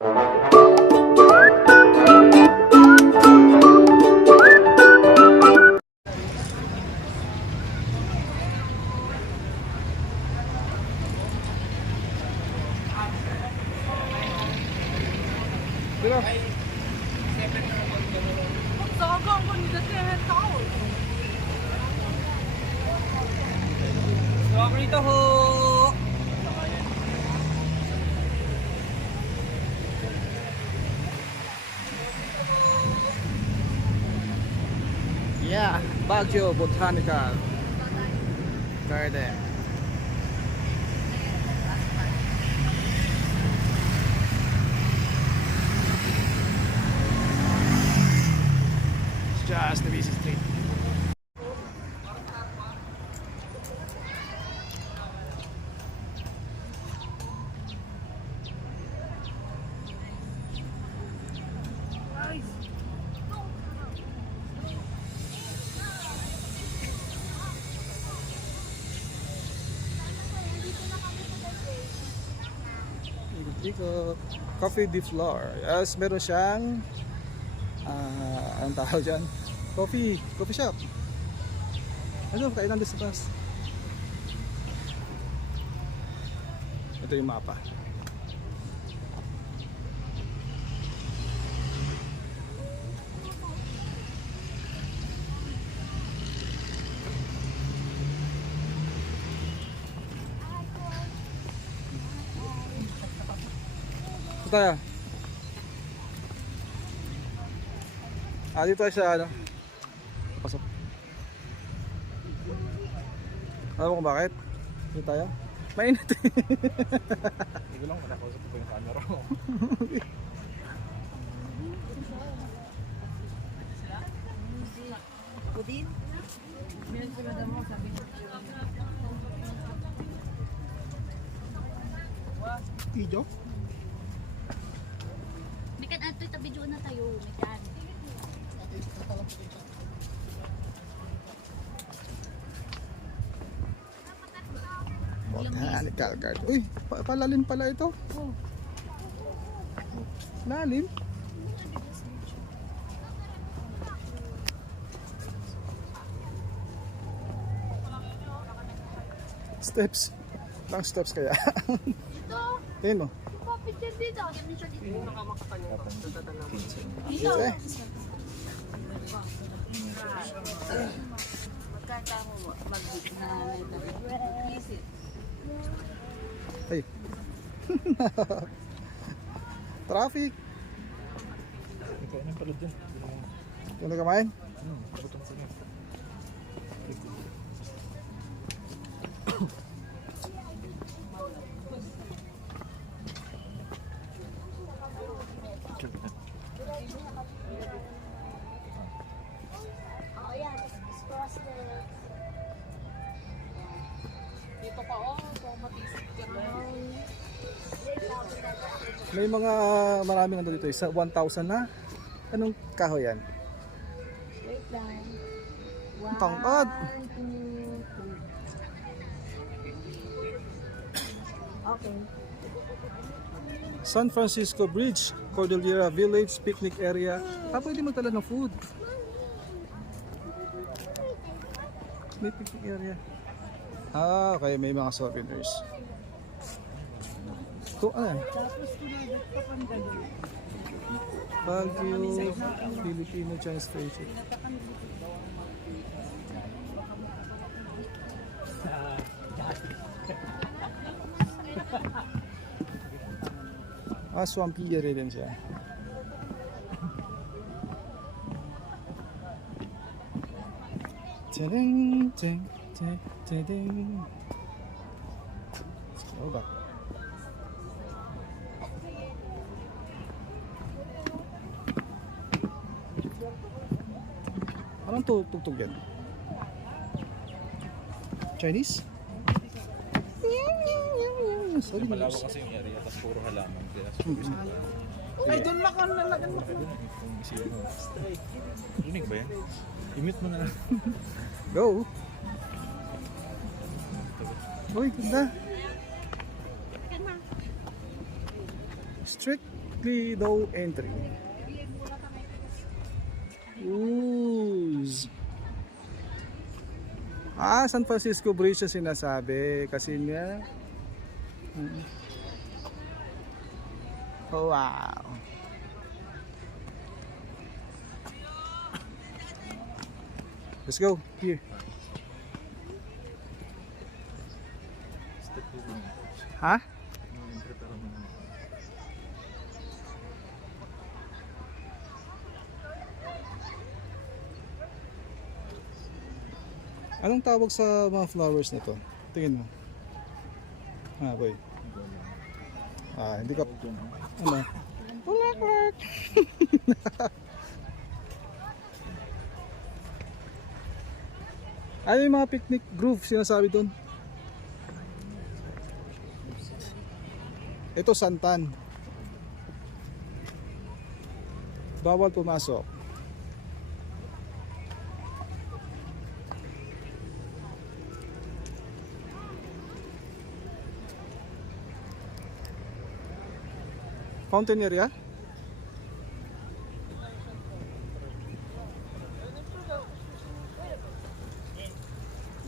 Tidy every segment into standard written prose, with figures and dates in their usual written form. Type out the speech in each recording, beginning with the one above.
Dito ho. Yeah, Baguio Botanical Garden. It's just the busy street. Ikot-ikot. Coffee de Flor. Yes, meron siyang anong tawag dyan? Coffee shop. Ano, kainan doon sa taas. Ito yung mapa. Tayo. Dito tayo sa ano. Pasok. Alam mo kung bakit? Dito tayo. Mainit. Hindi ko lang manakausap ko yung camera mo. Budin? Meron sila daw mo sabi niya. Video? Mekan ato ita video na tayo, mekan. Botanical Garden. Uy, palalim pala ito. Oh. Lalim. Steps. Lang steps kaya. Dito, Ayun mo. picture dito. Ganun siya dito. Dito eh. Magkanta mo mag-big na visit. Ay. Traffic. Kaya nang pala dyan. Yung nagkamain? Butong sige. Oh, yeah. Just cross the... Dito pa kung matisip ka na. May mga marami nandito dito. Isa 1,000 na. Anong kahoy yan? Wait lang. Ang tangkad. 1, 2, 3. Okay. San Francisco Bridge, Cordillera Village, picnic area. Pwede magtala ng food. May picnic area. Okay, may mga souvenirs. Ito, ano yan? Baguio, Filipino Chinese Station. Swampy area din siya. Ting ting ting ting ting. Let's go back. Anong tugtog yan? Chinese? Sorry, Malawak kasi yung area, tapos puro halaman. Kaya Ay, doon lang ako nalagan mo. rinig ba yan? I-mute mo na lang. go! Uy, ganda! Strict Strictly no entry. Ooh. San Francisco Bridge yung sinasabi kasi niya. Oh, wow. Let's go. Here. Step dito. Ha? No entry pero may Anong tawag sa mga flowers na to? Tingin mo. Boy. Hindi ka... Ano? Bulaklak! Ano yung mga picnic grove sinasabi doon? Ito santan. Bawal pumasok. Fountain area?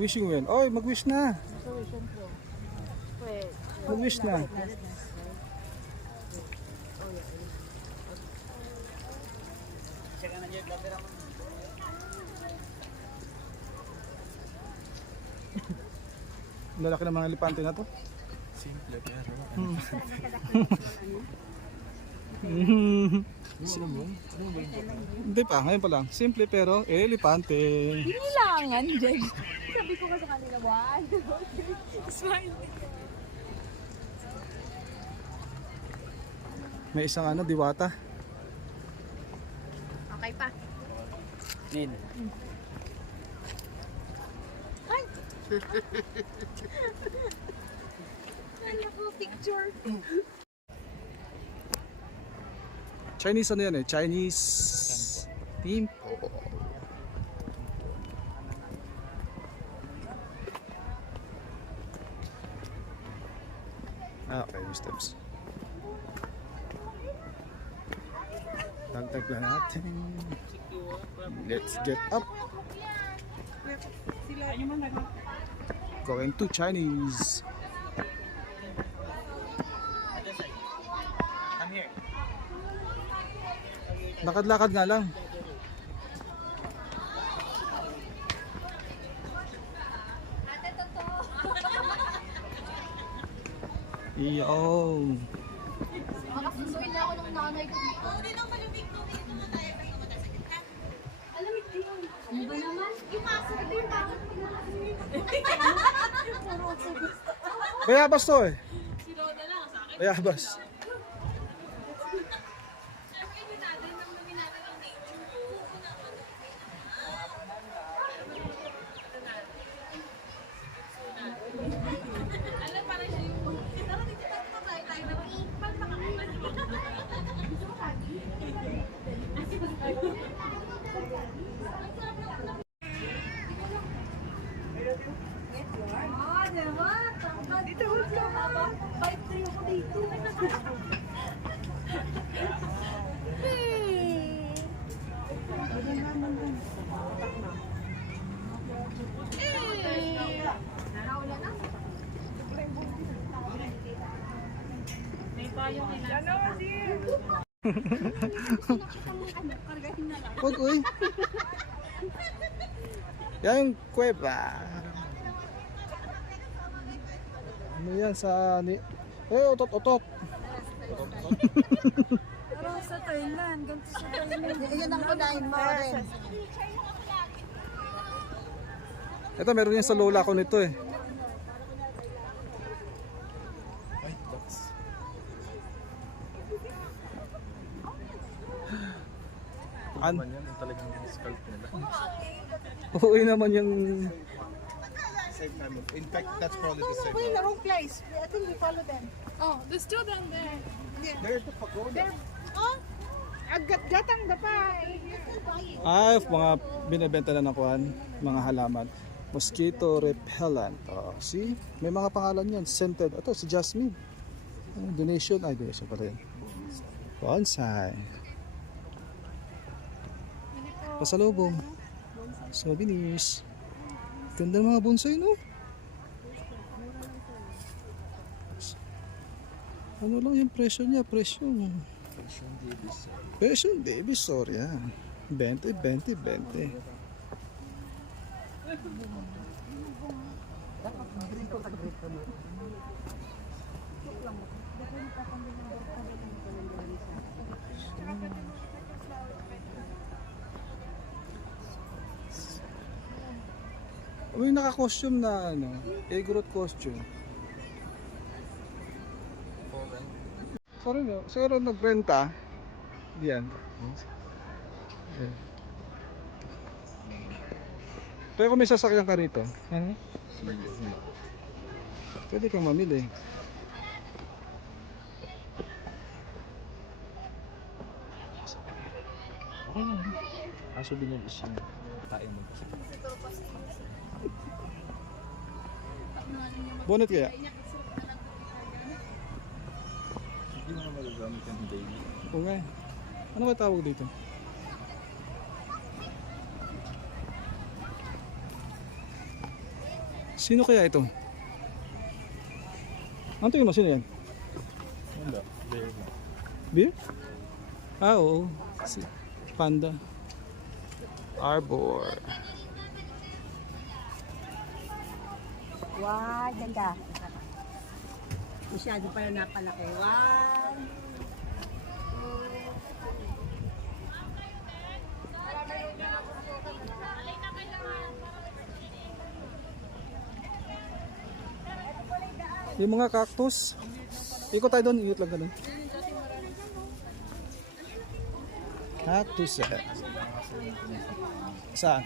Wishing well. Oy, mag-wish na. Mag-wish na. Lalaki ng mga elepante na to. simple pero Hindi pa, ngayon pa lang. Simple pero elepante. Kailangan dyan. Sabi ko ka sa kanila, one. Smile. May isang diwata. Okay pa. Nin. Kala ko picture. Chinese ano yan eh? Chinese temple. Okay, yung steps. Tagtag na natin. Let's get up. Going to Chinese. Lakad-lakad nga lang. Yo. Makasusuin na ako ng nanay ko dito. Alamig din. Ano ba naman? Yung maso ito yung takot ko na. Bayabas to eh. Bayabas. Dito ka ba? Bike trip ako dito. Huwag uy. Yan yung kuweba. Ano yan sa otot-otot. Pero sa Thailand, ganito sa Thailand. Yan ang kunain mo rin. Ito meron yan sa lola ko nito eh. ay, ducks. An Man yan, yung talagang scalp nila. Uy naman yung Same family. In fact, that's probably the same. We're in the wrong place. I think we follow them. Oh, there's still down there. There's the pagoda. Oh, agat-gatang dapa. mga binebenta na ng kuhan, mga halaman. Mosquito repellent. Oh, see? May mga pangalan yan. Scented. Ito si Jasmine. Donation. Ay, donation pa rin. Bonsai. Pasalubong. Souvenirs. Ganda ng mga bonsai, no? Ano lang yung presyo niya? Presyo Divisor, yan. 20, 20, 20. May naka-costume na ano, egg root costume. Sorry no, siguro nagrenta. Diyan. Yeah. Pero kung may sasakyan ka rito, ano? Pwede kang mamili. Aso din yung isang tayo mo. Bonnet kaya? Hindi mo na magagamit yung daily. Oo nga. Ano ba tawag dito? Sino kaya ito? Ano tingin mo? Sino yan? Hindi. Bear na. Beer? Ah, oo. Panda. Arbor. Wow, ganda. Masyado pala napalaki. Wow. Yung mga cactus. Ikot tayo doon. Ikot lang ganun. Cactus. Saan?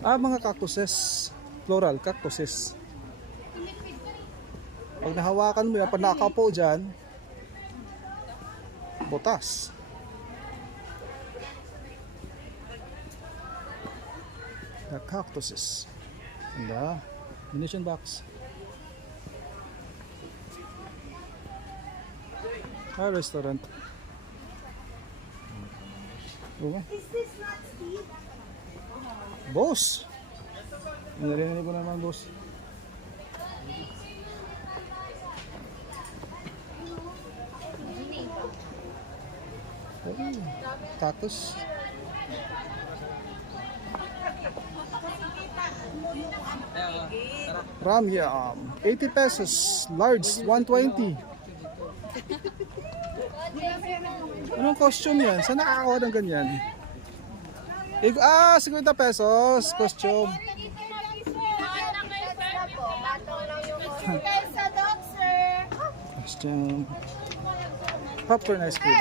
Ah, mga cactuses. Plural, cactuses. Pag nahawakan mo yan, pag nakapo dyan, butas. The cactuses. Ganda. Munition box. Ah, restaurant. Oo. Boss! Narinig ko naman, boss. Oh, cactus. Ramyam, 80 pesos. Large, 120. Anong costume yan? Saan nakakakuha ng ganyan? 50 pesos. Costume. Costume. Popcorn ice cream.